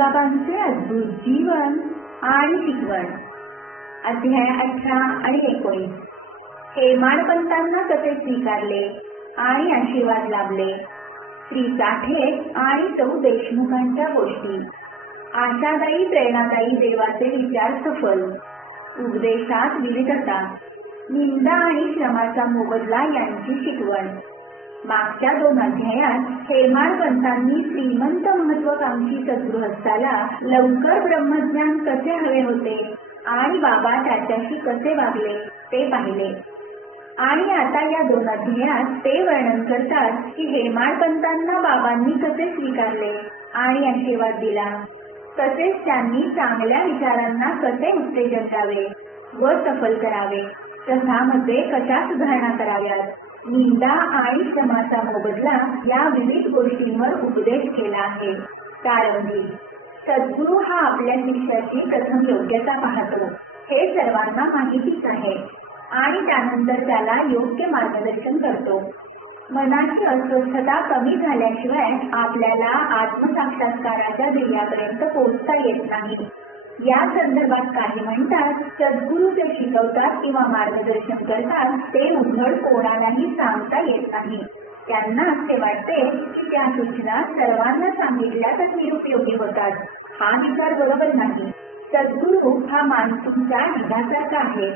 साईबाबांचे अद्भुत जीवन आणि शिकवण. अध्याय 18 आणि 19. हेमाडपंतांना कसे स्वीकारले आणि आशीर्वाद लाभले. श्री साठे आणि सौ देशमुखांच्या गोष्टी. आशादायी प्रेरणादायी देवाचे विचार सफल. उपदेशात विविधता. निंदा आणि श्रमाचा मोबदला यांची शिकवण. मागच्या 2 अध्यायात हेमाडपंतांनी श्रीमंत महत्वाकांक्षी सद्गृहस्थाला लवकर ब्रह्मज्ञान कसे हवे होते आणि बाबा त्याच्याशी कसे वागले ते पाहिले. आणि आता या 2 अध्यायात ते वर्णन करतात की हेमाडपंतांना बाबांनी कसे स्वीकारले आणि आशीर्वाद दिला. तसेच त्यांनी चांगल्या विचारांना कसे उत्तेजन द्यावे व सफल करावे. तथामध्ये कशा सुधारणा कराव्यात. निंदा आणि श्रमाचा मोबदला या विविध गोष्टींवर उपदेश केला आहे. प्रारंभी सद्गुरू हा आपल्या शिष्याची प्रथम योग्यता पाहतो हे सर्वांना माहितीच आहे आणि त्यानंतर त्याला योग्य मार्गदर्शन करतो. मनाची अस्वस्थता कमी झाल्याशिवाय आपल्याला आत्मसाक्षात्काराच्या ध्येयापर्यंत पोहोचता येत नाही. या संदर्भात काही म्हणतात, सद्गुरू जे शिकवतात किंवा मार्गदर्शन करतात ते उघड कोणालाही सांगता येत नाही. त्यांना असे वाटते की त्या सूचना सर्वांना सांगितल्या तर निरुपयोगी होतात. हा विचार बरोबर नाही. सद्गुरू हा मान्सूनच्या ढगासारखा आहे.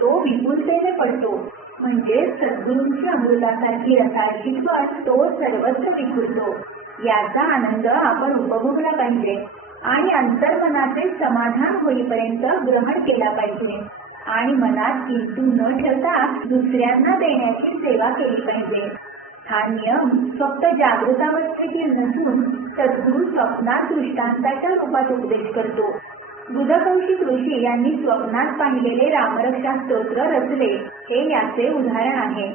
तो विपुलतेने पडतो. म्हणजे सद्गुरूंची अमृतासारखी रसाळ शिकवण तो सर्वत्र विखुरतो. याचा आनंद आपण उपभोगला पाहिजे आणि अंतर्मनाचे समाधान होईपर्यंत ग्रहण केला पाहिजे आणि मनात किंतु न ठेवता दुसऱ्यांना देण्याची सेवा केली पाहिजे. हा नियम फक्त जागृतावस्थेतील नसून सद्गुरू स्वप्नात दृष्टांताच्या रूपात उपदेश करतो. बुधकौशिक ऋषी यांनी स्वप्नात पाहिलेले रामरक्षा स्तोत्र रचले हे याचे उदाहरण आहे.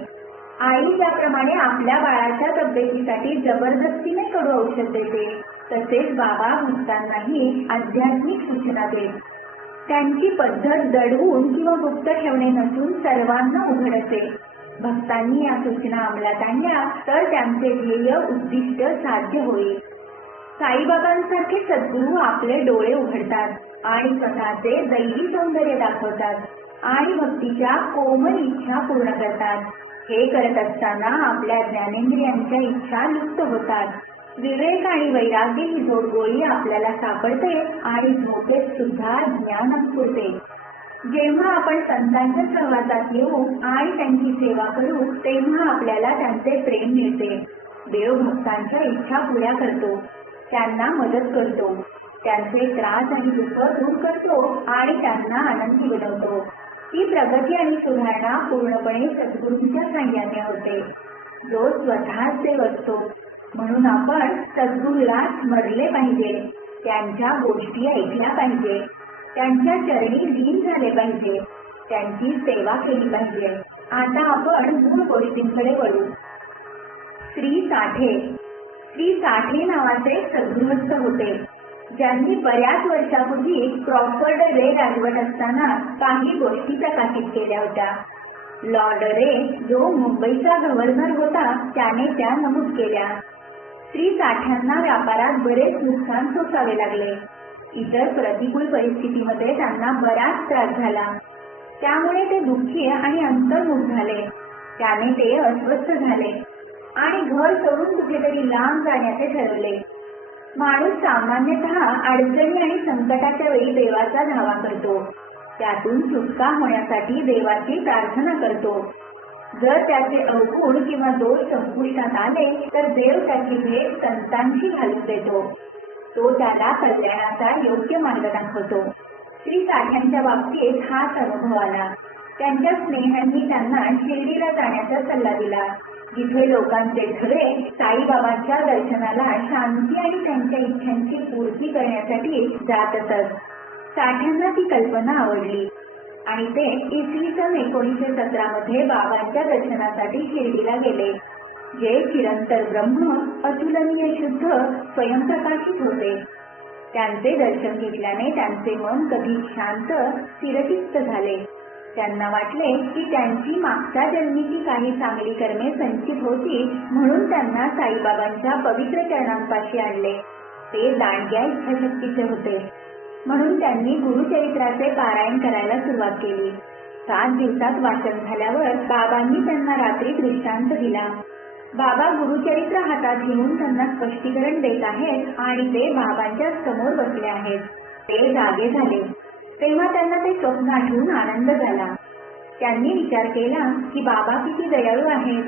आई ज्याप्रमाणे आपल्या बाळाच्या तब्येतीसाठी जबरदस्तीने कडू औषध देते तसेच बाबा भक्तांनाही आध्यात्मिक सूचना देत. त्यांची पद्धत दडवून किंवा गुप्त ठेवणे नसून सर्वांना उघड असे. भक्तांनी या सूचना अंमलात आणल्या तर त्यांचे ध्येय उद्दिष्ट साध्य होईल. साईबाबांसारखे सद्गुरू आपले डोळे उघडतात आणि स्वतःचे दैवी सौंदर्य दाखवतात आणि भक्तीच्या कोमल इच्छा पूर्ण करतात. हे करत असताना आपल्या ज्ञानेंद्रियांच्या इच्छा लुप्त होतात. विवेक आणि वैराग्य ही जोडगोळी आपल्याला सापडते आणि झोपेत सुद्धा ज्ञान स्फुरते. जेव्हा आपण संतांच्या सहवासात येऊ आणि त्यांची सेवा करू तेव्हा आपल्याला त्यांचे प्रेम मिळते. देव भक्तांच्या इच्छा पुऱ्या करतो, त्यांना मदत करतो, त्यांचे त्रास आणि दुःख दूर करतो आणि त्यांना आनंदी बनवतो. ही प्रगती आणि सुधारणा पूर्णपणे सद्गुरूंच्या साहाय्याने होते. जो स्वतःच देव असतो. म्हणून आपण सद्गुरूला स्मरले पाहिजे, त्यांच्या गोष्टी ऐकल्या पाहिजे, त्यांच्या चरणी लीन झाले पाहिजे, त्यांची सेवा केली पाहिजे. आता आपण मूळ गोष्टींकडे वळू. श्री साठे नावाचे सद्गृहस्थ होते ज्यांनी बऱ्याच वर्षापूर्वी क्रॉफर्ड रे राजवट असताना काही गोष्टी प्रकाशित केल्या होत्या. लॉर्ड रे जो मुंबईचा गव्हर्नर होता त्याने त्या नमूद केल्या. श्री साठ्यांना व्यापारात बरेच नुकसान सोसावे लागले. इतर प्रतिकूल परिस्थितीमध्ये त्यांना बराच त्रास झाला. त्यामुळे ते दुःखी आणि अंतर्मुख झाले. त्याने ते अस्वस्थ झाले आणि घर सोडून कुठेतरी लांब जाण्याचे ठरवले. माणूस सामान्यतः अडचणी आणि संकटाच्या वेळी देवाचा धावा करतो. त्यातून सुटका होण्यासाठी देवाची प्रार्थना करतो. जर त्याचे अवगुण किंवा दोष संपुष्टात आले तर देव त्याची भेट संतांशी घालून देतो. तो त्याला कल्याणाचा योग्य मार्ग दाखवतो. श्री साठ्यांच्या बाबतीत हाच अनुभव आला. त्यांच्या स्नेहांनी त्यांना शिर्डीला जाण्याचा सल्ला दिला, जिथे लोकांचे ढवे साईबाबांच्या दर्शनाला शांती आणि त्यांच्या इच्छांची पूर्ती करण्यासाठी जात असत. साठ्यांना ती कल्पना आवडली आणि ते इसवी सन 1917 मध्ये बाबांच्या दर्शनासाठी शिर्डीला गेले. जे चिरंतर ब्रह्म अतुलनीय शुद्ध स्वयंप्रकाशित होते. त्यांचे दर्शन घेतल्याने त्यांचे मन कधी शांत स्थिरचित्त झाले. त्यांना वाटले की त्यांची मागच्या जन्मीची काही चांगली कर्मे संचित होती म्हणून त्यांना साईबाबांच्या पवित्र चरणांपाशी आणले. ते दांडग्या इच्छाशक्तीचे होते, म्हणून त्यांनी गुरुचरित्राचे पारायण करायला सुरुवात केली. 7 दिवसात वाचन झाल्यावर बाबांनी त्यांना रात्री दृष्टांत दिला. बाबा गुरुचरित्र हातात घेऊन त्यांना स्पष्टीकरण देत आहेत आणि ते बाबांच्या समोर बसले आहेत. ते जागे झाले. तेव्हा त्यांना ते स्वप्न आठवून आनंद झाला. त्यांनी विचार केला की बाबा किती दयाळू आहेत,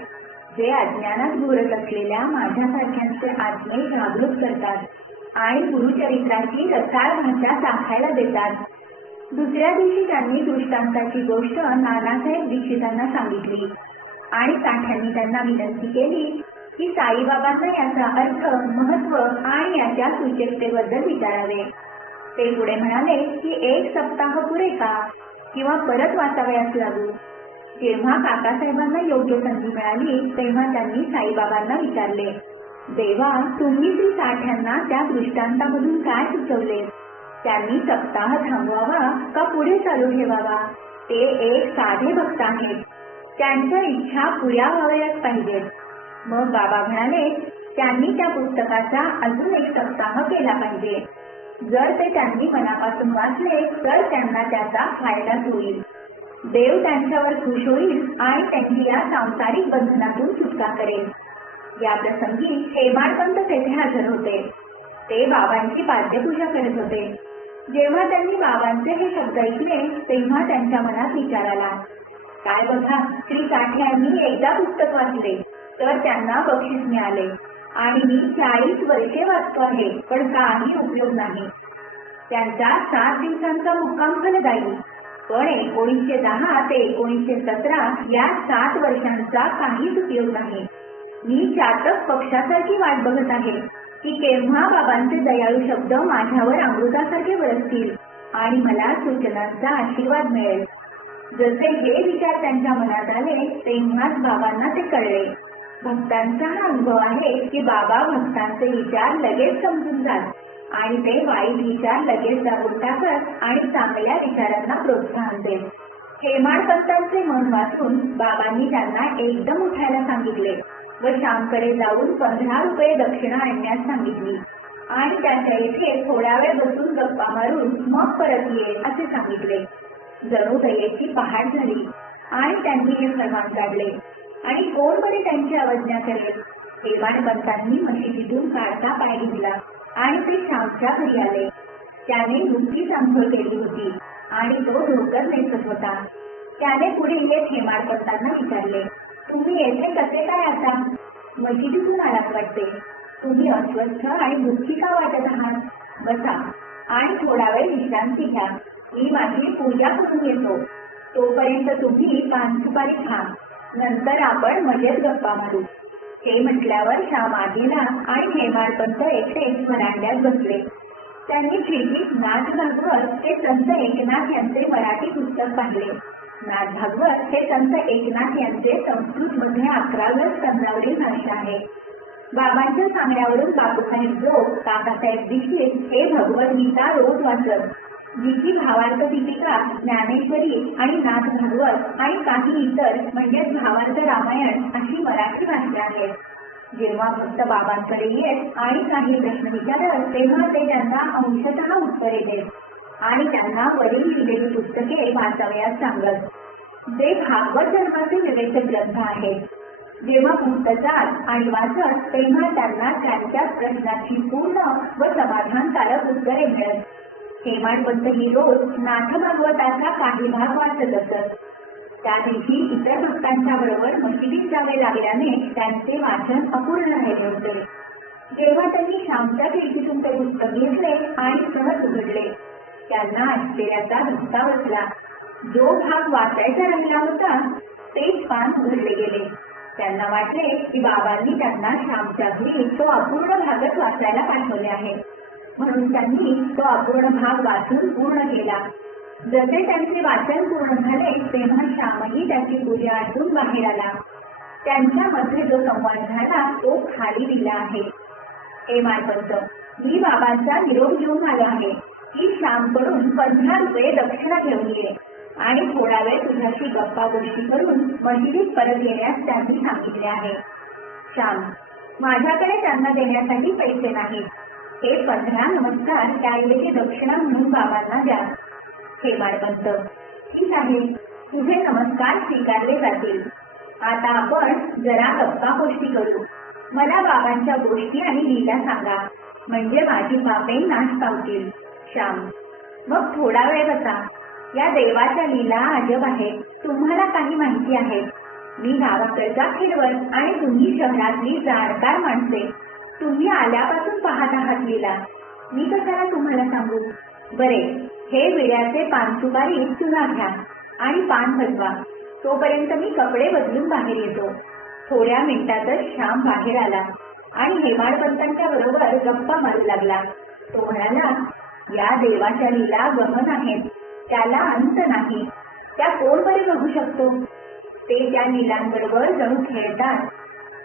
जे अज्ञानात घोरत असलेल्या माझ्यासारख्यांचे आत्मे जागृत करतात आणि गुरुचरित्राची रसाळ भाषा चाखायला देतात. दुसऱ्या दिवशी त्यांनी दृष्टांताची गोष्ट नानासाहेब दीक्षितांना सांगितली आणि साठ्यांनी त्यांना विनंती केली की साईबाबांना याचा अर्थ, महत्व आणि याच्या सूचकतेबद्दल विचारावे. ते पुढे म्हणाले की 1 सप्ताह पुरे का, किंवा परत वाचावयास लागू. जेव्हा काकासाहेबांना योग्य संधी मिळाली तेव्हा त्यांनी साईबाबांना विचारले, देवा, तुम्ही श्री साठ्यांना त्या दृष्टांतामधून काय सुचवले? त्यांनी सप्ताह थांबवावा का पुढे चालू ठेवावा? ते एक साधे भक्त आहेत, त्यांच्या इच्छा पुऱ्या व्हावयाच पाहिजेत. मग बाबा म्हणाले, त्यांनी त्या पुस्तकाचा अजून 1 सप्ताह केला पाहिजे. जर ते त्यांनी मनापासून वाचले तर त्यांना त्याचा फायदा होईल. देव त्यांच्यावर खुश होईल आणि त्यांची या सांसारिक बंधनातून सुटका करेल. या प्रसंगी हेमाडपंत तेथे हजर होते. ते बाबांची पाद्यपूजा करत होते. जेव्हा त्यांनी बाबांचे हे शब्द ऐकले तेव्हा त्यांच्या मनात विचार आला, काय बघा, श्री साठे यांनी एकदा पुस्तक वाचले तर त्यांना बक्षीस मिळाले आणि मी 40 वर्षे वाचतो आहे, पण काही उपयोग नाही. त्यांचा 7 दिवसांचा मुक्काम फलदायी, पण 1910 ते 1917 या 7 वर्षांचा काहीच उपयोग नाही. मी चातक पक्षासारखी वाट बघत आहे की केव्हा बाबांचे दयाळू शब्द माझ्यावर अमृतासारखे बरसतील आणि मला सूचनांचा आशीर्वाद मिळेल. जसे हे विचार त्यांच्या मनात आले तेव्हाच बाबांना ते कळले. भक्तांचा हा अनुभव आहे की बाबा भक्तांचे विचार लगेच समजून जात आणि ते वाईट विचार लगेच दाबून टाकत आणि चांगल्या विचारांना प्रोत्साहन देत. हेमाडपंतांचे मन वाचून बाबांनी त्यांना एकदम उठायला सांगितले व श्यामकडे जाऊन 15 रुपये दक्षिणा आणण्यास सांगितली आणि त्याच्या इथे थोडा वेळ बसून गप्पा मारून मग परत ये असे सांगितले. जणू दयेची पहाट झाली आणि त्यांनी हे फरमान काढले आणि कोण बरे त्यांची अवज्ञा करेल. हेमाडपंतांनी मशिदीतून काढता पाय घेतला आणि ते श्यामच्या घरी आले. त्याने नुकतीच आंघोळ केली होती आणि तो धोतर नेसत होता. त्याने पुढे येत हेमाडपंतांना विचारले, तुम्ही येथे कसे काय आता? मशिदीतून आलात वाटते. तुम्ही अस्वस्थ आणि दुःखी का वाटत आहात? बसा आणि थोडा वेळ विश्रांती घ्या. मी माझी पूजा करून येतो. तोपर्यंत तुम्ही पान सुपारी खा. नंतर आपण मजेत गप्पा मारू. हे म्हटल्यावर श्याम गेला आणि हेमाडपंत एकटेच वरांड्यात बसले. त्यांनी खिडकीत नाथ भागवत हे संत एकनाथ यांचे मराठी पुस्तक पाहिले. नाथ भागवत हे संत एकनाथ यांचे संस्कृत मध्ये 11व्या स्तंभावरील भाष्य आहे. बाबांच्या सांगण्यावरून बापूसाहेब जोग, काकासाहेब दीक्षित हे भगवद्गीता रोज वाचत. जिची भावार्थ दीपिका, ज्ञानेश्वरी आणि नाथ भागवत आणि काही इतर म्हणजेच भावार्थ रामायण अशी मराठी भाषा आहेत. जेव्हा भक्त बाबांकडे येत आणि काही प्रश्न विचारत तेव्हा ते त्यांना अंशतः उत्तरे देत आणि त्यांना वरील लिहिलेली पुस्तके वाचावयास सांगत. ते भागवत धर्माचे विवेचक ग्रंथ आहेत. जेव्हा पुस्तकात आणि वाचत तेव्हा त्यांना त्यांच्या प्रश्नाची पूर्ण व समाधानकारक उत्तरे मिळत. हेमाडपंत ही रोज नाथ भागवताचा काही भाग वाचत असत. त्या दिवशी इतर भक्तांच्या बरोबर मशिदीत जावे लागल्याने त्यांचे वाचन अपूर्ण राहिले होते. जेव्हा त्यांनी श्यामच्या खिडकीतून ते पुस्तक घेतले आणि सहज उघडले, त्यांना आश्चर्याचा धक्का बसला. जो भाग वाचायचा राहिला होता तेच पान उघडले गेले. त्यांना वाटले की बाबांनी त्यांना श्यामच्या घरी तो अपूर्ण भागच वाचायला पाठवले आहे, म्हणून त्यांनी तो अपूर्ण भाग वाचून पूर्ण केला. जसे त्यांचे वाचन पूर्ण झाले तेव्हा श्यामही त्याची पूजा आटून बाहेर आला. त्यांच्यामध्ये जो संवाद झाला तो खाली दिला आहे. हेमाडपंत, मी बाबांचा निरोप घेऊन आलो आहे की श्यामकडून 15 रुपये दक्षिणा घेऊन ये आणि थोडा वेळ तुझ्याशी गप्पा गोष्टी करून मशिदीत परत येण्यास त्यांनी सांगितले आहे. श्याम, माझ्याकडे त्यांना देण्यासाठी पैसे नाहीत. हे 15 नमस्कार त्याऐवजी दक्षिणा म्हणून बाबांना द्या. हेमाडपंत: ठीक आहे, तुझे नमस्कार स्वीकारले जातील. आता आपण जरा गप्पा गोष्टी करू. मला बाबांच्या गोष्टी आणि लीला सांगा, म्हणजे माझी पापे नाश पावतील. श्याम: मग थोडा वेळ बसा. या देवाच्या लीला अजब आहेत. तुम्हाला काही माहिती आहे? मी गावाकडचा खेडवळ आणि तुम्ही शहरातली जाणकार माणसे. तुम्ही आल्यापासून पाहत आहात लीला. मी कशाला तुम्हाला सांगू? बरे, हे विड्याचे पान सुपारी चुना घ्या आणि पान भजवा. तोपर्यंत मी कपडे बदलून बाहेर येतो. थोड्या मिनिटातच श्याम बाहेर आला आणि हेमाडपंतांच्या बरोबर गप्पा मारू लागला. तो म्हणाला, या देवाच्या लीला गहन आहेत, त्याला अंत नाही. त्या कोण बरे बघू शकतो? ते त्या लीलांबरोबर जणू खेळतात,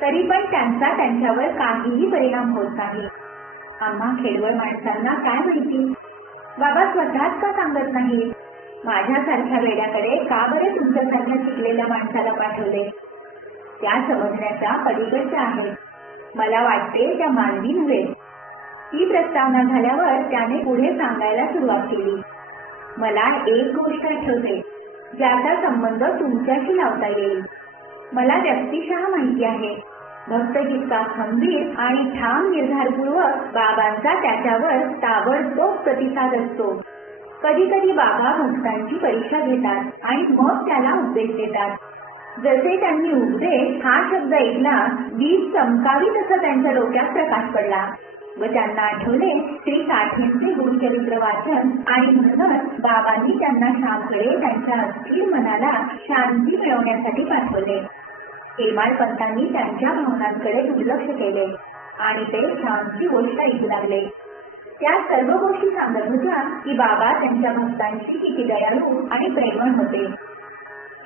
तरी पण त्यांचा त्यांच्यावर काहीही परिणाम होत नाही. आम्हा खेडवळ माणसांना काय माहिती? बाबा स्वतःच का सांगत नाही? माझ्यासारख्या वेड्याकडे का बरे तुमच्यासारख्या शिकलेल्या माणसाला पाठवले? त्या समजण्याच्या पलीकडच्या आहेत. मला वाटते त्या मानवी नव्हे. ही प्रस्तावना झाल्यावर त्याने पुढे सांगायला सुरुवात केली. मला एक गोष्ट आठवते, ज्याचा संबंध तुमच्याशी लावता येईल. मला व्यक्तिशः माहिती आहे. भक्त जितका खंबीर आणि ठाम निर्धारपूर्वक बाबांचा त्याच्यावर ताबडतोब प्रतिसाद असतो. कधी कधी बाबा भक्तांची परीक्षा घेतात आणि मग त्याला उपदेश देतात. जसे त्यांनी उपदेश हा शब्द ऐकला, वीज चमकावी तसा त्यांच्या डोक्यात प्रकाश पडला व त्यांना आठवले श्री साठेंचे गुरुचरित्र वाचन आणि म्हणूनच बाबांनी त्यांना श्यामकडे त्यांच्या अस्थिर मनाला शांती मिळवण्यासाठी पाठवले. हेमाडपंतांनी त्यांच्या भावनांकडे दुर्लक्ष केले आणि ते श्यामची गोष्ट ऐकू लागले. त्या सर्व गोष्टी सांगत होत्या की बाबा त्यांच्या भक्तांशी किती दयाळू आणि प्रेमळ होते.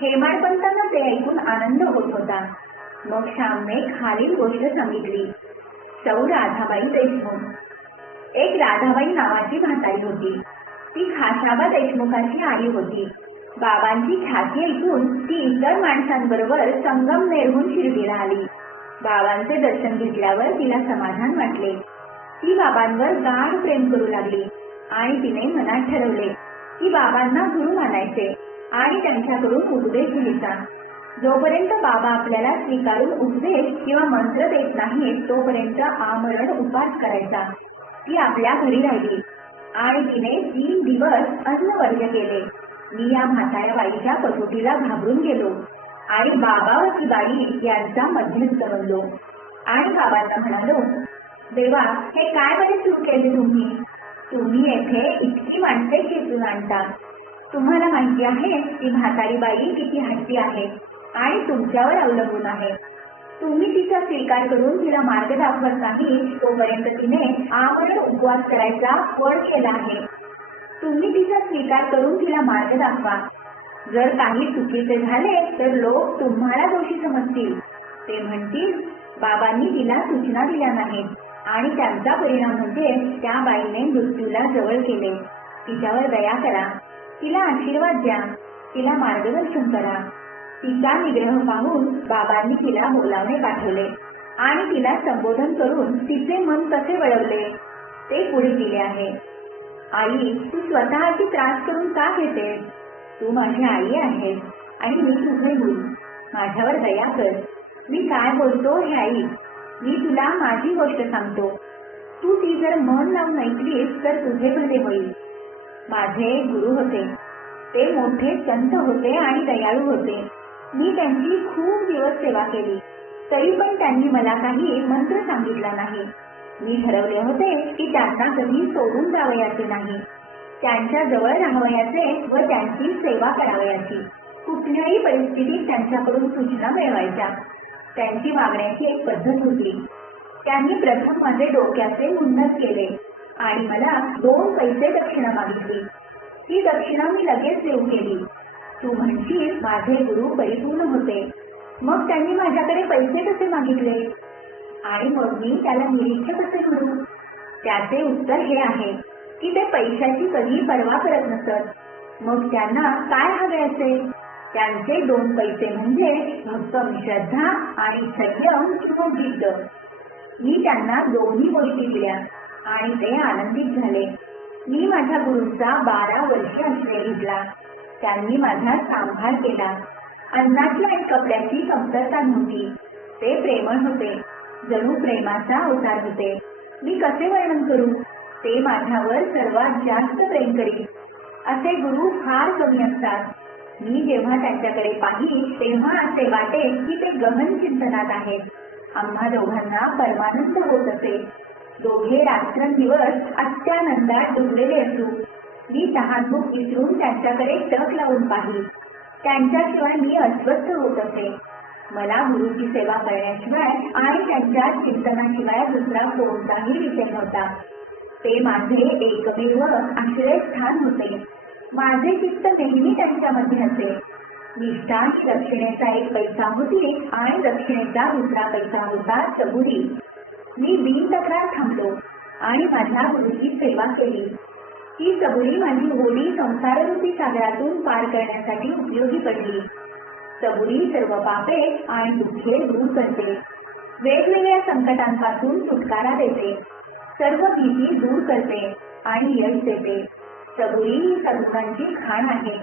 हेमाडपंतांना ते ऐकून आनंद होत होता. मग श्यामने खालील गोष्ट सांगितली. सौ राधाबाई देशमुख. एक राधाबाई नावाची म्हातारी होती. ती खाशाबा देशमुखाची आई होती. बाबांची ख्याती ऐकून ती इतर माणसांबरोबर संगमनेरहून शिर्डीला आली. बाबांचे दर्शन घेतल्यावर तिला समाधान वाटले. ती बाबांवर गाढ प्रेम करू लागली आणि तिने मनात ठरवले की बाबांना गुरु मानायचे आणि त्यांच्याकडून उपदेश घ्यायचा. जोपर्यंत बाबा आपल्याला स्वीकारून उपदेश किंवा मंत्र देत नाहीत तोपर्यंत आमरण उपास करायचा. ती आपल्या घरी राहिली आणि तिने 3 दिवस अन्न वर्ज केले. मी या म्हाताऱ्या बाईच्या कसोटीला घाबरून गेलो आणि बाबा व ती बाई यांचा मध्यस्थ बनलो आणि बाबांना म्हणालो, देवा, हे काय बरे सुरू केले तुम्ही? तुम्ही येथे इतकी माणसे खेचून आणता. तुम्हाला माहिती आहे ती म्हातारी बाई किती हट्टी आहे आणि तुमच्यावर अवलंबून आहे. तुम्ही तिचा स्वीकार करून तिला मार्ग दाखवत नाही तोपर्यंत तिने आमरण उपवास करायचा वड केला आहे. तुम्ही तिचा स्वीकार करून तिला मार्ग दाखवा. जर काही चुकीचे झाले तर लोक तुम्हाला दोषी समजतील. ते म्हणतील, बाबांनी तिला सूचना दिल्या नाहीत आणि त्यांचा परिणाम म्हणजे त्या बाईने मृत्यूला जवळ केले. तिच्यावर दया करा, तिला आशीर्वाद द्या, तिला मार्गदर्शन करा. तिचा निग्रह पाहून बाबांनी तिला बोलावणे पाठवले आणि तिला संबोधन करून तिचे मन कसे वळवले ते पुढे दिले आहे. आई, तू स्वतःची त्रास करून का घेतेस? तू माझी आई आहेस आणि मी तुझे गुरु. माझ्यावर दया कर. मी काय बोलतो हे आई. मी तुला माझी गोष्ट सांगतो. तू ती जर मन लावून ऐकलीस तर तुझे भले होईल. माझे गुरु होते. ते मोठे संत होते आणि दयाळू होते. मी त्यांची खूप दिवस सेवा केली, तरी पण त्यांनी मला काही मंत्र सांगितला नाही. मी ठरवले होते की त्यांना कधी सोडून जावयाचे नाही. त्यांच्या जवळ राहावयाचे व त्यांची सेवा करावयाची. कुठल्याही परिस्थितीत त्यांच्याकडून सूचना मिळवायच्या. त्यांची वागण्याची एक पद्धत होती. त्यांनी प्रथम माझे डोक्याचे मुंडन केले आणि मला 2 पैसे दक्षिणा मागितली. ही दक्षिणा मी लगेच देऊ केली. तू म्हणशील माझे गुरु परिपूर्ण होते, मग त्यांनी माझ्याकडे पैसे कसे मागितले आणि मग मी त्याला निरीक्षक कसे करू? त्याचे उत्तर हे आहे की ते पैशाची कधी पर्वा करत नसत. मग त्यांना काय हवे असेल? त्यांचे 2 पैसे म्हणजे भक्कम श्रद्धा आणि संयम किंवा जिद्द. मी त्यांना दोन्ही गोष्टी दिल्या आणि ते आनंदित झाले. मी माझ्या गुरूंचा 12 वर्षे आश्रय घेतला. त्यांनी माझा सांभाळ केला. अन्नाची आणि कपड्याची कमतरता नव्हती. ते प्रेमळ होते, जणू प्रेमाचा अवतार होते. मी कसे वर्णन करू? ते माझ्यावर सर्वात जास्त प्रेम करीत. असे गुरु फार कमी असतात. मी जेव्हा त्यांच्याकडे पाहिल तेव्हा असे वाटेल की ते गहन चिंतनात आहेत. आम्हा दोघांना परमानंद होत असे. दोघे रात्रंदिवस अत्यानंदात डुबलेले असू. मी तहानभूक विसरून त्यांच्याकडे टक लावून पाहिल. त्यांच्याशिवाय मी अस्वस्थ होत असे. मला गुरुची सेवा करण्याशिवाय आणि त्यांच्या चिंतनाशिवाय दुसरा कोणताही विषय नव्हता. ते माझे एकमेव आश्रयस्थान होते. माझे चित्त नेहमी त्यांच्यामध्ये असे. निष्ठा ही दक्षिणेचा एक पैसा होती आणि दक्षिणेचा दुसरा पैसा होता सबुरी. मी बिनतक्रार थांबलो आणि माझ्या गुरुची सेवा केली. ही सबुरी माझी होडी संसाररूपी सागरातून पार करण्यासाठी उपयोगी पडली. सबुरी सर्व पापे आणि दुःखे दूर करते. वेगवेगळ्या संकटांपासून सुटकारा देते. सर्व भीती दूर करते आणि यश देते. सबुरी ही सद्गुणांची खाण आहे.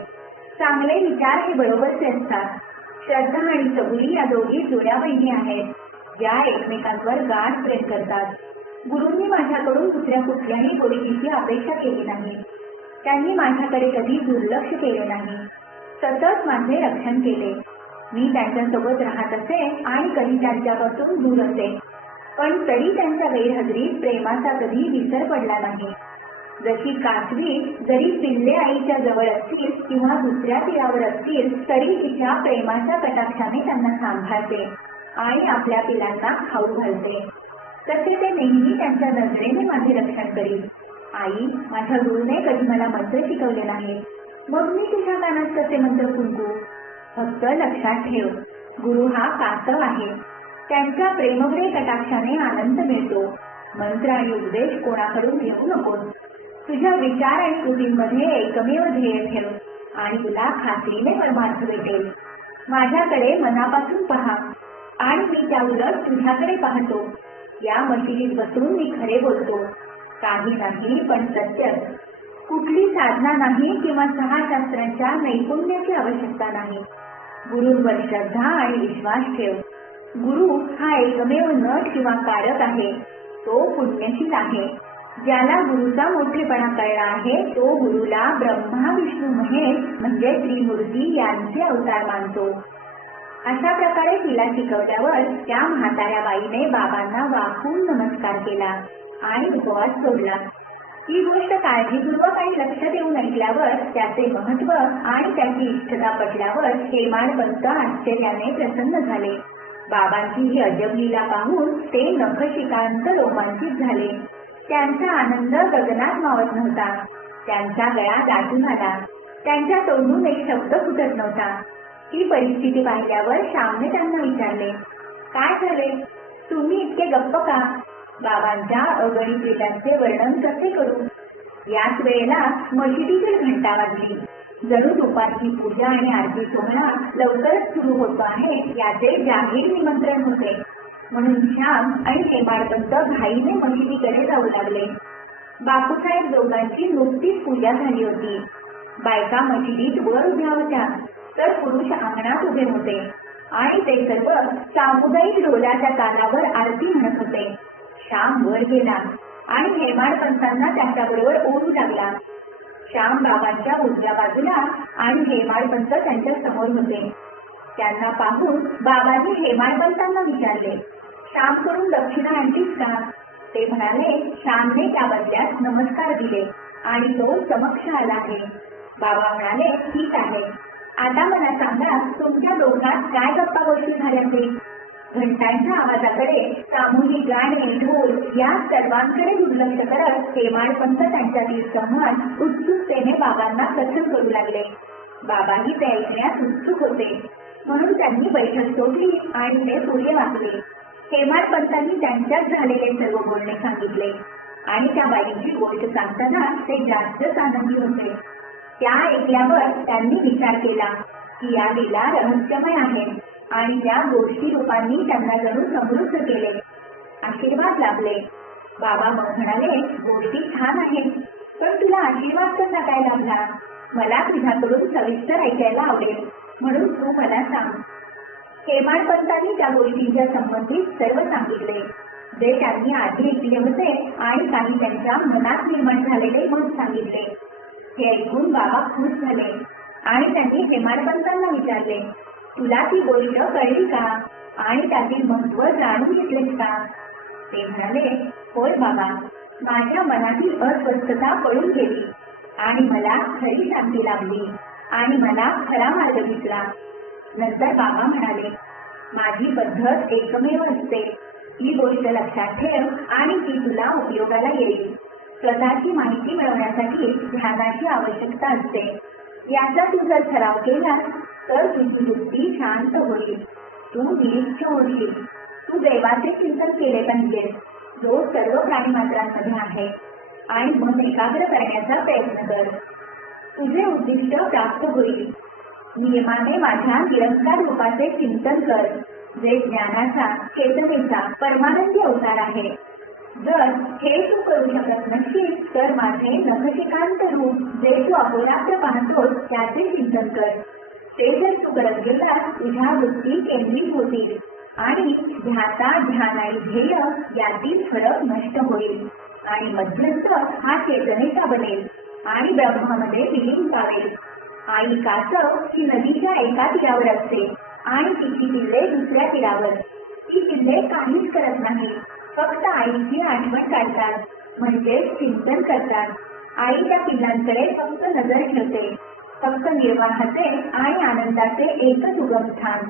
चांगले विचार हे बरोबरचे असतात. श्रद्धा आणि सबुरी या दोघी जुळ्या बहिणी आहेत, ज्या एकमेकांवर गाढ प्रेम करतात. गुरूंनी माझ्याकडून दुसऱ्या कुठल्याही गोष्टीची अपेक्षा केली नाही. त्यांनी माझ्याकडे कधी दुर्लक्ष केले नाही. सतत माझे रक्षण केले. मी त्यांच्यासोबत राहत असे आणि कधी त्यांच्यापासून दूर असे, पण तरी त्यांच्या गैरहजेरीत प्रेमाचा कधी विसर पडला नाही. जशी कासवी जरी पिल्ले आईच्या जवळ असतील किंवा दुसऱ्या तीरावर असतील तरी तिच्या प्रेमाच्या कटाक्षाने त्यांना सांभाळते आणि आपल्या पिलांना खाऊ घालते, तसे ते नेहमी त्यांच्या नजरेने माझे रक्षण करीत. आई, माझ्या गुरुने कधी मला मंत्र शिकवले नाही, मग मी तुझ्या कानात कसे मंत्र फुंकू? फक्त लक्षात ठेव, गुरु हा कासव आहे. त्यांच्या प्रेमभरे कटाक्षाने आनंद मिळतो. मंत्र आणि उपदेश कोणाकडून घेऊ नकोस. तुझ्या विचार आणि कृतींमध्ये एकमेव ध्येय ठेव आणि तुला खात्रीने परमार्थ भेटेल. माझ्याकडे मनापासून पहा आणि मी त्या उलट तुझ्याकडे पाहतो. या मशिदीत बसून मी खरे बोलतो, काही नाही पण सत्य. कुठली साधना नाही किंवा 6 शास्त्रांच्या नैपुण्याची आवश्यकता नाही. गुरूंवर श्रद्धा आणि विश्वास ठेव. गुरु हा एकमेव नट किंवा कारक आहे. तो पुण्यशील आहे. ज्याला गुरुचा मोठेपणा कळला आहे तो गुरुला ब्रह्मा विष्णू महेश म्हणजे त्रिमूर्ती यांचे अवतार मानतो. अशा प्रकारे तिला शिकवल्यावर त्या म्हाताऱ्या बाईने बाबांना वाकून नमस्कार केला आणि उपवास सोडला. ही गोष्ट काळजीपूर्वक आणि लक्ष देऊन ऐकल्यावर त्याचे महत्व आणि त्याची इष्टता पटल्यावर हेमाडपंत आश्चर्याने प्रसन्न झाले. बाबांची ही अजब लीला पाहून ते नखशिकांत रोमांचित झाले. त्यांचा आनंद गगनात मावत नव्हता. त्यांचा गळा दाटून आला. त्यांच्या तोंडून एक शब्द फुटत नव्हता. ही परिस्थिती पाहिल्यावर श्यामने त्यांना विचारले, काय झाले? तुम्ही इतके गप्प का? बाबांच्या अगणित लीलांचे वर्णन कसे करू? याच वेळेला मशिदीतील घंटा वाजली. जणू दुपारची पूजा आणि आरती सोहळा लवकरच सुरू होतो आहे याचे जाहीर निमंत्रण होते. म्हणून श्याम आणि हेमाडपंत घाईने मशिदीकडे जाऊ लागले. बापूसाहेब दोघांची नुकतीच पूजा झाली होती. बायका मशिदीत वर उभ्या होत्या तर पुरुष अंगणात उभे होते आणि ते सर्व सामुदायिक ढोलाच्या तालावर आरती म्हणत होते. श्याम वर गेला आणि हेमाडपंतांना त्याच्याबरोबर ओढू लागला. श्याम बाबांच्या उजव्या बाजूला आणि हेमाडपंत त्यांच्या समोर होते. त्यांना पाहून बाबांनी हेमाडपंतांना विचारले, श्यामकडून दक्षिणा आणलीस का? ते म्हणाले, श्यामने त्या बदल्यात नमस्कार दिले आणि तो समक्ष आला आहे. बाबा म्हणाले, ठीक आहे. आता मला सांगा, तुमच्या दोघांत काय गप्पा गोष्टी झाल्या ते? घंटांच्या आवाजाकडे, सामूहिक गाणे, ढोल या सर्वांकडे दुर्लक्ष करत हेमाडपंत त्यांच्यातील संवाद उत्सुकतेने बाबांना कथन करू लागले. बाबाही ते ऐकण्यास उत्सुक होते, म्हणून त्यांनी बैठक सोडली आणि ते पुढे वाचले. हेमाडपंतांनी त्यांच्यात झालेले सर्व बोलणे सांगितले आणि त्या बाईंची गोष्ट सांगताना ते जास्तच आनंदी होते. त्या ऐकल्यावर त्यांनी विचार केला की या लीला रहस्यमय आहेत आणि त्या गोष्टी रूपांनी त्यांना जणू समृद्ध केले. आशीर्वाद लाभले. बाबा मग म्हणाले, गोष्टी छान आहेत, पण तुला आशीर्वाद कसा काय लाभला? मला तुझ्याकडून सविस्तर ऐकायला आवडेल, म्हणून तू मला सांग. हेमाडपंतांनी त्या गोष्टींच्या संबंधित सर्व सांगितले, जे त्यांनी आधी ऐकले होते आणि काही त्यांच्या मनात निर्माण झालेले मत सांगितले. हे ऐकून बाबा खुश झाले आणि त्यांनी हेमाडपंतांना विचारले, तुला ती गोष्ट कळली का आणि त्यातील महत्त्व जाणून घेतलेस का? ते म्हणाले, होय बाबा, माझ्या मनातील अस्वस्थता पळून गेली आणि मला खरी शांती लाभली आणि मला खरा मार्ग दिसला. नंतर बाबा म्हणाले, माझी पद्धत एकमेव असते, ही गोष्ट लक्षात ठेव आणि ती तुला उपयोगाला येईल. स्वतःची माहिती मिळवण्यासाठी ध्यानाची आवश्यकता असते. याचा तू जर सराव केला तर तुझी बुद्धी शांत होईल, तू निरीक्ष होशील. तू देवाचे चिंतन केले पाहिजे, जो सर्व प्राणीमात्रांमध्ये आहे, आणि मन एकाग्र करण्याचा प्रयत्न कर. तुझे उद्दिष्ट प्राप्त होईल. नियमाने माझ्या निरंकार रूपाचे चिंतन कर, जे ज्ञानाचा, चेतनेचा परमानंदी अवतार आहे. जर हे तू करू शकत नसशील तर माझे नखशिकांत रूप, जे तू अहोरात्र पाहतोस, त्याचे चिंतन कर. ते जर तू करत गेलास, तुझ्या वृत्ती केंद्रित होतील आणि ध्याता, ध्यान आणि ध्येय यातील फरक नष्ट होईल आणि मध्यस्थ हा चेतनेचा बनेल आणि ब्रह्मामध्ये विलीन पावेल. आई कासव ही नदीच्या एका तीरावर असते आणि तिची पिल्ले दुसऱ्या तीरावर. ती पिल्ले काहीच करत नाही, फक्त आईची आठवण काढतात, म्हणजे चिंतन करतात. आई त्या पिल्लांकडे फक्त नजर ठेवते, फक्त निर्वाहाचे आणि आनंदाचे एकच उगमस्थान.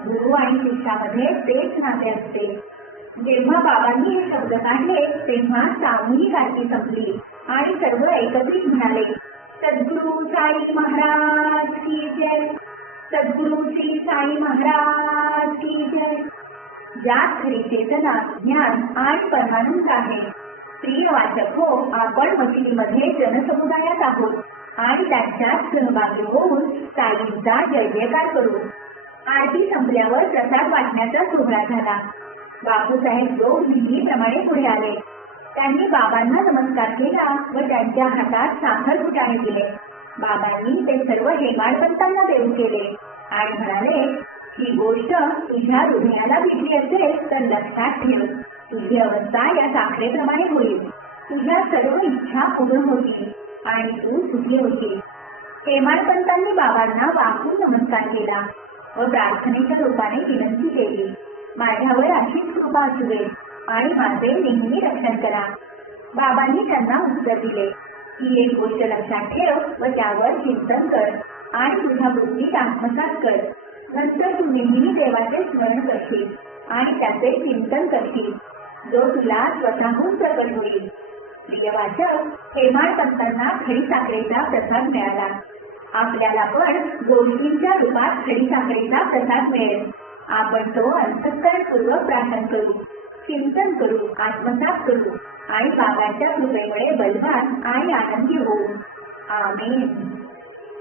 गुरु आणि शिष्यामध्ये तेच नाते असते. जेव्हा बाबांनी हे शब्द काढले तेव्हा सामूहिक आरती संपली आणि सर्व एकत्रित म्हणाले, सद्गुरु साई महाराज की जय, सद्गुरु श्री साई महाराज की जय. ज्यात खरी चेतना, ज्ञान आणि परमानंद आहे. प्रिय वाचक हो, आपण मशिदीमध्ये जनसमुदायात आहोत आणि त्यांच्यात सहभागी होऊन साईंचा जय जयकार करू. आरती संपल्यावर प्रसाद वाटण्याचा सोहळा झाला. बापूसाहेब जोग नेहमीप्रमाणे पुढे आले. त्यांनी बाबांना नमस्कार केला व त्यांच्या हातात साखर फुटाणे दिले. बाबांनी ते सर्व हेमाडपंतांना देऊ केले आणि म्हणाले, ही गोष्ट तुझ्या हृदयाला भिडली असेल तर लक्षात ठेव, तुझी अवस्था या साखरेप्रमाणे होईल. तुझ्या सर्व इच्छा पूर्ण होतील आणि तू सुखी होशील. हेमाडपंतांनी बाबांना वाकून नमस्कार केला व प्रार्थनेच्या रूपाने विनंती केली, माझ्यावर अशीच कृपा असू दे आणि माझे नेहमी रक्षण करा. बाबांनी त्यांना उत्तर दिले, ही एक गोष्ट लक्षात ठेव व त्यावर चिंतन कर आणि तुझ्या बुद्धीत आत्मसात कर. नंतर तू नेहमी देवाचे स्मरण करशील आणि त्याचे चिंतन करशील, जो तुला स्वतःहून प्रकट होईल. प्रिय वाचक, हेमाडपंतांना खडी साखरेचा प्रसाद मिळाला. आपल्याला पण गोष्टींच्या रूपात खडी साखरेचा प्रसाद मिळेल. आपण तो अंतःकरणपूर्वक प्रार्थना करू, चिंतन करू, आत्मसात करू आणि बाबांच्या कृपेमुळे बलवान आणि आनंदी होऊ. आमेन.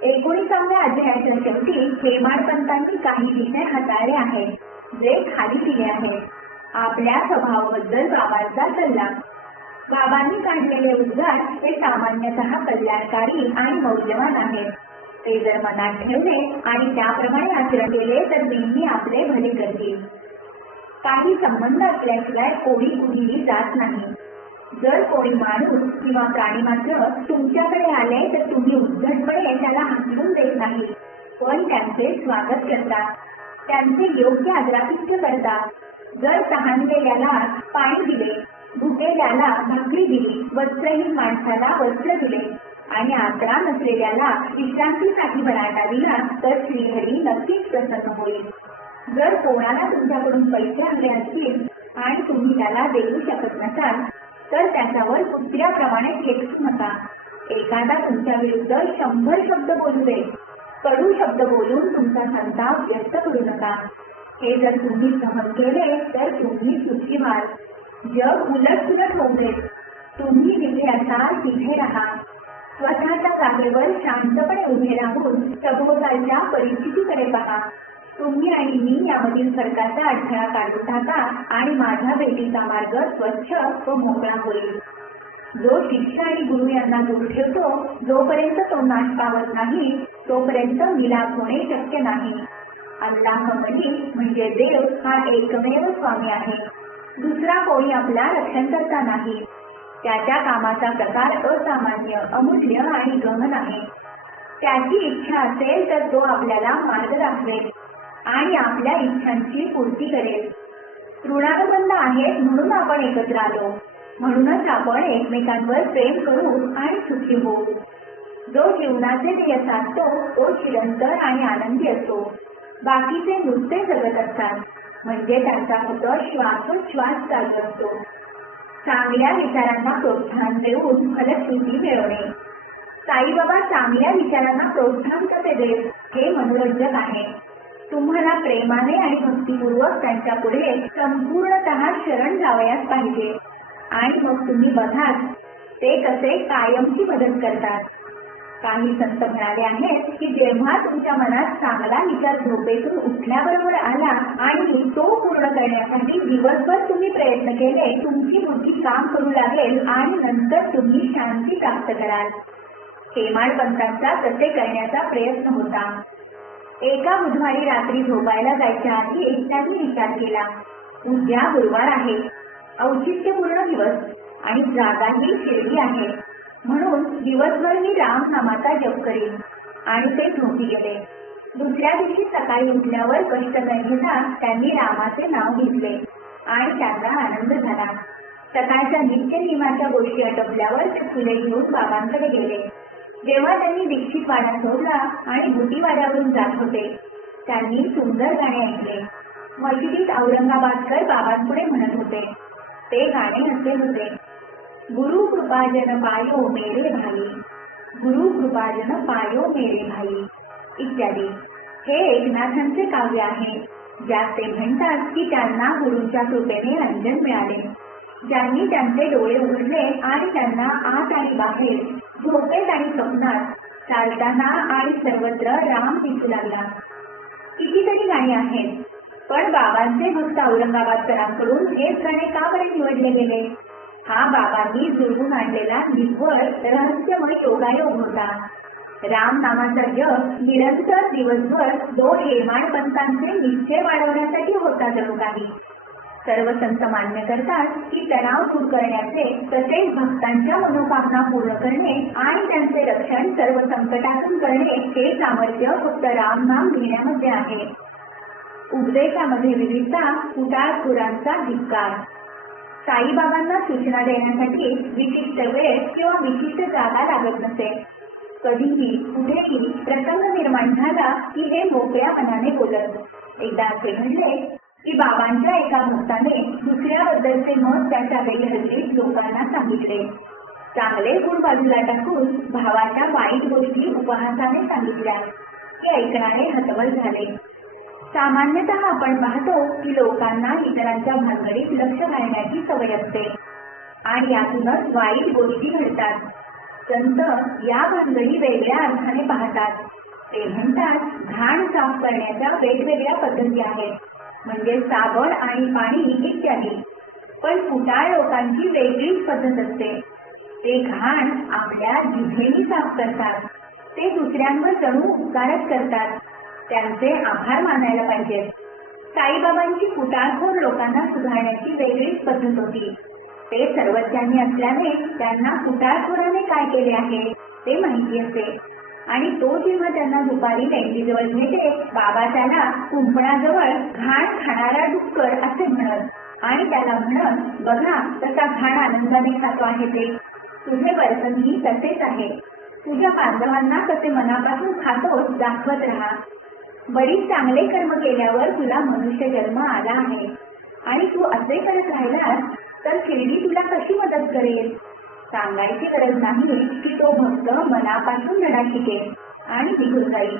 19व्या अध्यायाच्या शेवटी हेमाडपंतांनी काही विषय हाताळले आहेत, जे खाली दिले आहेत. आपल्या स्वभावाबद्दल बाबांचा सल्ला. बाबांनी काढलेले उद्गार हे सामान्यतः कल्याणकारी आणि मौल्यवान आहेत. ते जर मनात ठेवले आणि त्याप्रमाणे आचरण केले तर नेहमी आपले भले करतील. काही संबंध असल्याशिवाय कोणी कुणीही जात नाही. जर कोणी माणूस किंवा प्राणी मात्र तुमच्याकडे आले तर तुम्ही उद्धटपणे त्याला हाकलून देत नाही, पण त्यांचे स्वागत करता, त्यांचे योग्य आदरातिथ्य करता. जर तहानलेल्याला पाणी दिले, भुकेल्याला भाकरी दिली, वस्त्रहीन माणसाला वस्त्र दिले आणि आसरा नसलेल्याला विश्रांतीसाठी बराटा दिला तर श्रीहरी नक्कीच प्रसन्न होईल. जर कोणाला तुमच्याकडून पैसे हवे असतील आणि तुम्ही त्याला देऊ शकत नसाल तर त्याच्यावर कुत्र्याप्रमाणे खेकसू नका. एखादा तुमच्या विरुद्ध 100 शब्द बोलू दे, कडू शब्द बोलून तुमचा संताप व्यक्त करू नका. हे जर तुम्ही सहन केले तर तुम्ही सुखी व्हाल. जग उलटसुलट होऊ दे, तुम्ही जिथे असाल तिथे राहा. स्वतःच्या जागेवर शांतपणे उभे राहून सभोवतालच्या परिस्थितीकडे पहा. तुम्ही आणि मी यामधील फरकाचा अडथळा काढून टाका आणि माझ्या भेटीचा मार्ग स्वच्छ व मोकळा होईल. जो शिष्य आणि गुरु यांना दूर ठेवतो, जोपर्यंत तो नाश पावत नाही तोपर्यंत मिलाप होणे शक्य नाही. अल्लाह म्हणजे देव हा एकमेव स्वामी आहे. दुसरा कोणी आपला रक्षणकर्ता नाही. त्याच्या कामाचा प्रकार असामान्य, अमूल्य आणि गहन आहे. त्याची इच्छा असेल तर तो आपल्याला मार्ग दाखवेल आणि आपल्या इच्छांची पूर्ती करेल. ऋणानुबंध आहेत म्हणून आपण एकत्र आलो, म्हणूनच आपण एकमेकांवर प्रेम करू आणि सुखी होऊ. जो जीवनाचे ध्येय साधतो तो चिरंतर आणि आनंदी असतो. बाकीचे नुसते जगत असतात, म्हणजे त्यांचा फक्त श्वासोच्छ्वास चालू असतो. चांगल्या विचारांना प्रोत्साहन देऊन फलश्रुती मिळवणे. साईबाबा चांगल्या विचारांना प्रोत्साहन कसे देत हे मनोरंजक आहे. तुम्हाला प्रेमाने आणि भक्तिपूर्वक त्यांच्या पुढे संपूर्णतः शरण जावयास पाहिजे आणि मग तुम्ही बघाल ते कसे कायमची मदत करतात. काही संत म्हणाले आहेत की जेव्हा तुमच्या मनात चांगला विचार झोपेतून उठल्याबरोबर आला आणि तो पूर्ण करण्यासाठी दिवसभर तुम्ही प्रयत्न केले, तुमची बुद्धी काम करू लागेल आणि नंतर तुम्ही शांती प्राप्त कराल. हेमाडपंतांचा तसे करण्याचा प्रयत्न होता. एका बुधवारी रात्री झोपायला जायच्या आधी त्यांनी विचार केला, उद्या गुरुवार आहे, औचित्यपूर्ण दिवस आणि जागाही शिरली आहे, म्हणून दिवसभर मी राम नामाचा जप करीन. आणि ते झोपी गेले. दुसऱ्या दिवशी सकाळी उठल्यावर कष्ट न घेता त्यांनी रामाचे नाव घेतले आणि त्यांना आनंद झाला. सकाळच्या नित्य नियमाच्या गोष्टी आटोपल्यावर ते फुले घेऊन बाबांकडे गेले. जेव्हा त्यांनी दीक्षित वाडा सोडला आणि बुटी वाड्यावरून जात होते, त्यांनी सुंदर गाणे ऐकले. मशिदीत औरंगाबादकर बाबांपुढे म्हणत होते. ते गाणे असे होते, गुरु कृपाजन पायो मेरे भाई, गुरु कृपाजन पायो मेरे भाई इत्यादी. हे एकनाथांचे काव्य आहे, ज्यात ते म्हणतात की त्यांना गुरूंच्या कृपेने अंजन मिळाले, ज्यांनी त्यांचे डोळे उघडले आणि त्यांना आत आणि बाहेर, झोपेत आणि स्वप्नात, चालताना आणि सर्वत्र राम दिसू लागला. कितीतरी गाणी आहेत, पण बाबांचे भक्त औरंगाबादकरांकडून हेच गाणे का बरे निवडले गेले? हा बाबांनी जुळवून आणलेला निव्वळ रहस्यमय योगायोग होता. राम नामाचा जप निरंतर दिवसभर दोन हेमाडपंतांचे निश्चय वाढवण्यासाठी होता. जणू काही सर्व संत मान्य करतात की तणाव दूर करण्याचे, तसेच भक्तांच्या मनोकामना पूर्ण करणे आणि त्यांचे रक्षण सर्व संकटातून करणे हे सामर्थ्य फक्त राम नाम घेण्यामध्ये आहे. उपदेशामध्ये विविधता, कुटाळखोरांचा धिक्कार. साईबाबांना सूचना देण्यासाठी विशिष्ट वेळ किंवा विशिष्ट जागा लागत नसे. कधीही कुठेही प्रसंग निर्माण झाला की हे मोकळ्या मनाने बोलत. एकदा असे घडले की बाबांच्या एका भक्ताने दुसऱ्याबद्दलचे मत त्याच्या गैरहजेरीत लोकांना सांगितले. चांगले गुण बाजूला टाकून भावाच्या वाईट गोष्टी उपहासाने सांगितल्या की ऐकणारे हतबल झाले. सामान्यतः आपण पाहतो की लोकांना इतरांच्या भानगडीत लक्ष घालण्याची सवय असते आणि यातूनच वाईट गोष्टी घडतात. संत या भानगडी वेगळ्या अर्थाने पाहतात. ते म्हणतात, घाण साफ करण्याच्या वेगवेगळ्या पद्धती आहेत, म्हणजे साबण आणि पाणी इत्यादी. पण कुटाळ लोकांची वेगळीच पद्धत असते. ते घाण आपल्या जिभेने साफ करतात. ते दुसऱ्यांवर जणू उपकारच करतात. त्यांचे आभार मानायला पाहिजेत. साईबाबांची कुटाळखोर लोकांना सुधारण्याची वेगळीच पद्धत होती. ते सर्वज्ञानी असल्याने त्यांना कुटाळखोराने काय केले आहे ते माहिती असते आणि तो जेव्हा त्यांना दुपारी लेंडीजवळ भेटे, बाबा त्याला कुंपणाजवळ घाण खाणारा डुक्कर असे म्हणत आणि त्याला म्हणत, बघा तसा घाण आनंदाने खातो आहे ते. तुझे वर्तनही तसेच आहे. तुझ्या बांधवांना कसे मनापासून खातोस दाखवत राहा. बरीच चांगले कर्म केल्यावर तुला मनुष्य जन्म आला आहे आणि तू असे करत राहिलास तर शिर्डी तुला कशी मदत करेल? सांगायची गरज नाही की तो भक्त मनापासून धडा शिकेल आणि निघून जाईल.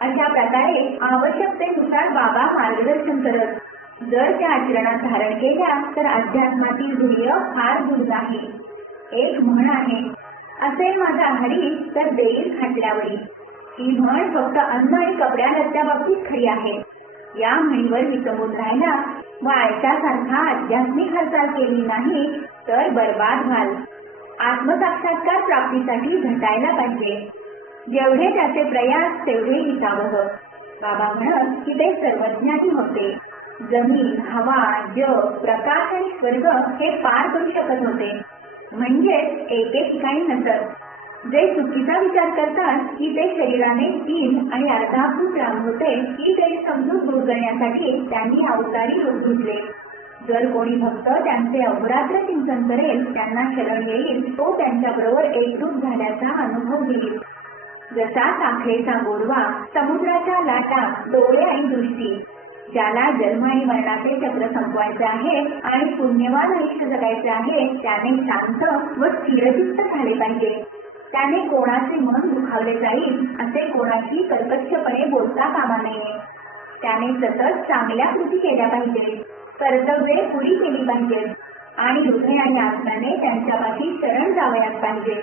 अशा प्रकारे आवश्यकतेनुसार बाबा मार्गदर्शन करत. जर त्या आचरणात धारण केल्या तर अध्यात्मातील ध्येय फार दूर नाही. एक म्हण आहे, असेल माझा आहारी तर देईल खाटल्यावरी. ही म्हण फक्त अन्न आणि कपड्या लत्त्या बाबतीत खरी आहे, या म्हणीवर विसंबून राहिला व आयत्यासारखा आध्यात्मिक हालचाल केली नाही तर बर्बाद व्हाल. आत्मसाक्षात्कार प्राप्तीसाठी झटायला पाहिजे. जेवढे त्याचे प्रयास तेवढे हितावह. बाबा म्हणत की ते सर्वज्ञानी होते. जमीन, हवा, जग, प्रकाश आणि स्वर्ग हे पार करू शकत होते. म्हणजे एके ठिकाणी नसत. जे चुकीचा विचार करतात की ते शरीराने 3 आणि अर्धा फूट लांब होते ही गैरसमजूत दूर करण्यासाठी त्यांनी अवतारी रूप घेतले. जर कोणी भक्त त्यांचे अहोरात्र चिंतन करेल त्यांना शरण येईल तो त्यांच्याबरोबर एकरूप झाल्याचा अनुभव घेईल. जसा साखरेचा गोडवा, समुद्राच्या लाटा, डोळे आणि दृष्टी. ज्याला जन्म आणि मरणाचे चक्र संपवायचे आहे आणि पुण्यवान आयुष्य जगायचे आहे त्याने शांत व स्थिरचित्त झाले पाहिजे. त्याने कोणाचे मन दुखावले जाईल असे कोणाशी कर्कशपणे बोलता कामा नये. त्याने सतत चांगल्या कृती केल्या पाहिजेत. कर्तव्ये पुरी केली पाहिजेत आणि हृदय आणि आत्म्याने त्यांच्यापाशी शरण जावयास पाहिजे.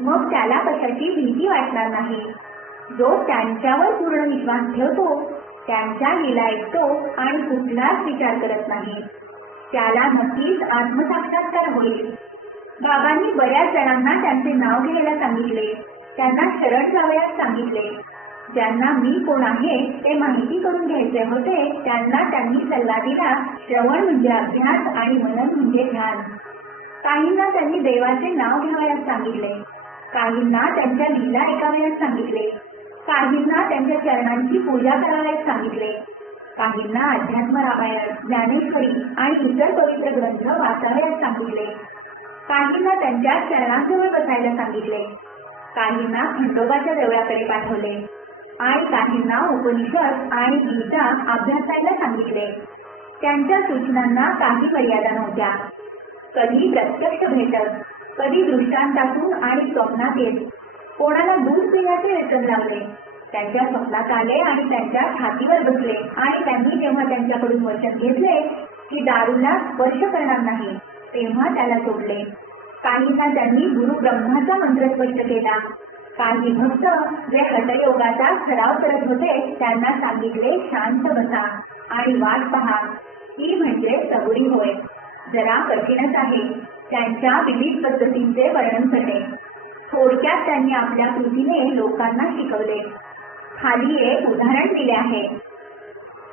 मग त्याला कशाची भीती वाटणार नाही. जो त्यांच्यावर पूर्ण विश्वास ठेवतो, त्यांच्या लीला ऐकतो आणि कुठलाच विचार करत नाही त्याला नक्कीच आत्मसाक्षात्कार होईल. बाबांनी बऱ्याच जणांना त्यांचे नाव घ्यायला सांगितले. त्यांना शरण जावयास सांगितले. ज्यांना मी कोण आहे ते माहिती करून घ्यायचे होते त्यांना त्यांनी सल्ला दिला. श्रवण म्हणजे अभ्यास आणि मनन म्हणजे ध्यान. काहींना त्यांनी देवाचे नाव घ्यावयास सांगितले. काहींना त्यांच्या लीला ऐकावयास सांगितले. काहींना त्यांच्या चरणांची पूजा करावयास सांगितले. काहींना अध्यात्म रामायण, ज्ञानेश्वरी आणि इतर पवित्र ग्रंथ वाचावयास सांगितले. काहींना त्यांच्या चरणांजवळ बसायला सांगितले. काहींना खंडोबाच्या देवळाकडे पाठवले आणि काहींना उपनिषद आणि गीता अभ्यासायला सांगितले. त्यांच्या सूचनांना काही मर्यादा नव्हत्या. कधी प्रत्यक्ष भेटत, कधी दृष्टांतातून आणि स्वप्नात येत. कोणाला दूध पिण्याचे व्यसन लागले. त्यांच्या स्वप्नात आले आणि त्यांच्या छातीवर बसले आणि त्यांनी जेव्हा त्यांच्याकडून वचन घेतले की दारूला स्पर्श करणार नाही तेव्हा त्याला सोडले. काहींना त्यांनी गुरु ब्रह्माचा मंत्र स्पष्ट केला. काही भक्त जे हठयोगाचा सराव करत होते त्यांना सांगितले शांत बसा आणि वाट पहा. ही म्हणजे सबुरी होय. जरा कठीणच आहे त्यांच्या विविध पद्धतींचे वर्णन करणे. थोडक्यात त्यांनी आपल्या कृतीने लोकांना शिकवले. खाली एक उदाहरण दिले आहे.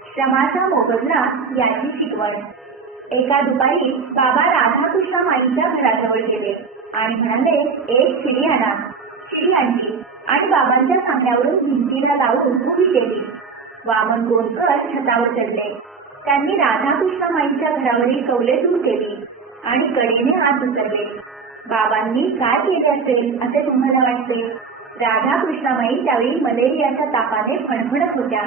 श्रमाचा मोबदला याची शिकवण. एका दुपारी बाबा राधाकृष्ण माईच्या घराजवळ गेले आणि म्हणाले एक शिडी आणा. शिडी आणली आणि बाबांच्या सांगण्यावरून भिंतीला लावून उभी केली. वामन गोंदकर छतावर चढले. त्यांनी राधाकृष्ण माईच्या घरावरील कौले दूर केली आणि कडेने हात उचलले. बाबांनी काय केले असेल असे तुम्हाला वाटते? राधाकृष्णामाई त्यावेळी मलेरियाच्या तापाने फणफणत होत्या.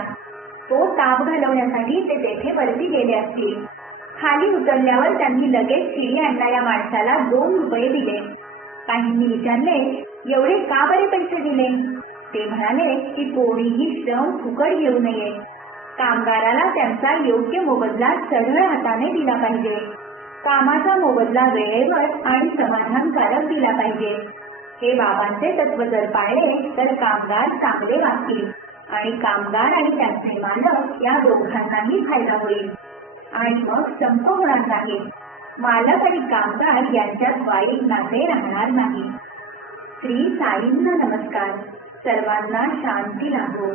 तो ताप घालवण्यासाठी ते तेथे वरती गेले असतील. खाली उतरल्यावर त्यांनी लगेच शिडी आणणाऱ्या माणसाला 2 रुपये दिले. काहींनी विचारले एवढे का बरे पैसे दिले? ते म्हणाले की कोणीही श्रम फुकट घेऊ नये. कामगाराला त्यांचा योग्य मोबदला सरळ हाताने दिला पाहिजे. कामाचा मोबदला वेळेवर आणि समाधानकारक दिला पाहिजे. हे बाबांचे तत्व जर पाळले तर कामगार चांगले वागतील आणि कामगार आणि त्यांचे मालक या दोघांनाही फायदा होईल आणि मग संप होणार नाही. मालक आणि कामगार यांच्यात वाईट नाते राहणार नाही. श्री साईंना नमस्कार. सर्वांना शांती लाभो.